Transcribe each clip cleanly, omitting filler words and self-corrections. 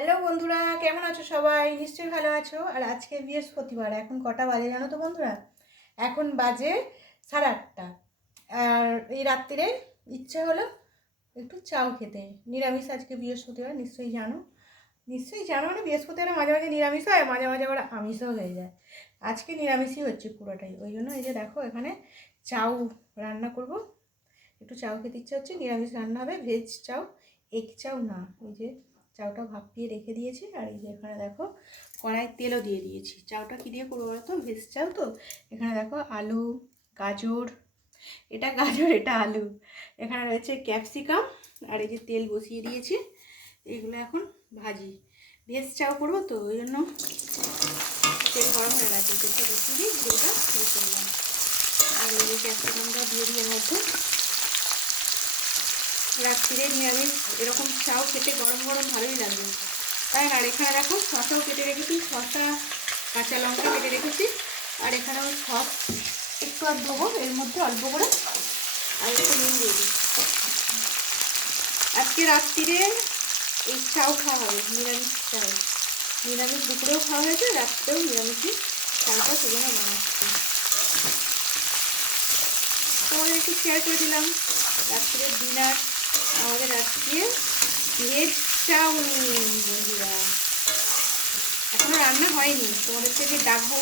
Hello বন্ধুরা, কেমন আছো সবাই? নিশ্চয়ই ভালো আছো। আর আজকে বৃহস্পতিবার, এখন কটা বাজে জানো তো বন্ধুরা? এখন বাজে 8:30। আর এই রাত্রিরে ইচ্ছা হলো একটু চাউ খেতে। নিরামিষ, আজকে বৃহস্পতিবার, নিশ্চয়ই জানো মানে বৃহস্পতিবার মাঝে মাঝে নিরামিষ হয়, মাঝে মাঝে আবার আমিষও হয়ে যায়। আজকে নিরামিষই হচ্ছে পুরোটাই, ওই জন্য এই যে দেখো এখানে চাউ রান্না করব। একটু চাউ খেতে ইচ্ছা হচ্ছে, নিরামিষ রান্না হবে, ভেজ চাউ, এগ চাউ না। ওই যে চাউটা ভাপিয়ে রেখে দিয়েছি, আর এই যে এখানে দেখো কড়াই তেলও দিয়ে দিয়েছি। চাউটা কী দিয়ে করবো বলো তো? ভেজ চাউ তো। এখানে দেখো আলু, গাজর, এটা গাজর এটা আলু, এখানে রয়েছে ক্যাপসিকাম, আর এই যে তেল বসিয়ে দিয়েছি, এগুলো এখন ভাজি। ভেজ চাউ করবো তো ওই জন্য তেল গরম হয়ে গেছে, তেলটা বসিয়ে দিই, তেলটা শুরু করলাম। আর এই যে ক্যাপসিকামটা দিয়ে দিই এর মধ্যে। রাত্রিরে নিরামিষ এরকম চাউ খেতে গরম গরম ভালোই লাগবে, তাই না? আর এখানে দেখো শসাও কেটে রেখেছি, শসা, কাঁচা লঙ্কা কেটে রেখেছি। আর এখানেও সস একটু আর দেবো এর মধ্যে অল্প করে, আর একটু নুন দিয়ে দিই। আজকে রাত্রিরে এই চাউ খাওয়া হবে, নিরামিষ চাউ। নিরামিষ দুপুরেও খাওয়া হয়েছে, রাত্রেও নিরামিষই চাউটা সেজন্য বানাচ্ছি। তোমাদের একটু শেয়ার করে দিলাম রাত্রের ডিনার। আমাদের আজকে ভেজ চাউমিন বন্ধুরা। এখনো রান্না হয়নি, তোমাদের থেকে ডাকবো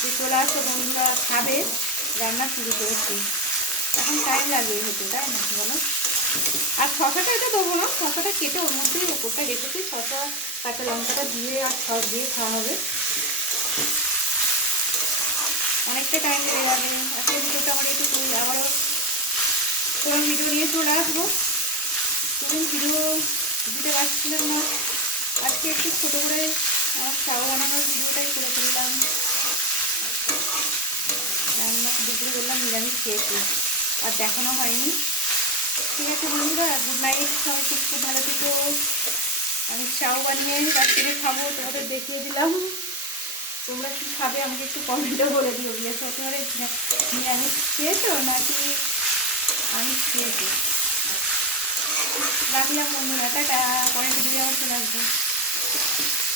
যে চলে আসো বন্ধুরা খাবে। রান্না শুরু করেছি, এখন টাইম লাগবে হতে, তাই না বলো? আর শশাটা এটা দেবো না, শশাটা কেটে ওর মধ্যেই ওপরটা রেখেছি, শশা কাঁচা লঙ্কাটা দিয়ে আর সস দিয়ে খাওয়া হবে। অনেকটা টাইম লেগে যাবে। আজকে ভিডিওটা আমার একটু করি, আবারও তোমার ভিডিও নিয়ে চলে আসবো। তুমি ভিডিও দিতে পারছিলাম না, আজকে একটু ছোটো করে আমার চাও বানানোর ভিডিওটাই করে ফেললাম। রান্না দুপুরে বললাম নিরামিষ খেয়েছি, আর দেখানো হয়নি। ঠিক আছে বন্ধুরা, গুড নাইট, সবাই খুব খুব ভালো থেকো। আমি চাও বানিয়ে রাত্রে খাবো, তোমাদের দেখিয়ে দিলাম। তোমরা কি খাবে আমাকে একটু কমেন্টে বলে দিও। বৃহস্পতিবারে নিরামিষ খেয়েছো নাকি আমিষ খেয়েছো? রাখলাম বন্ধুরা, টাটা। পরের ভিডিও আমার চলে আসবো।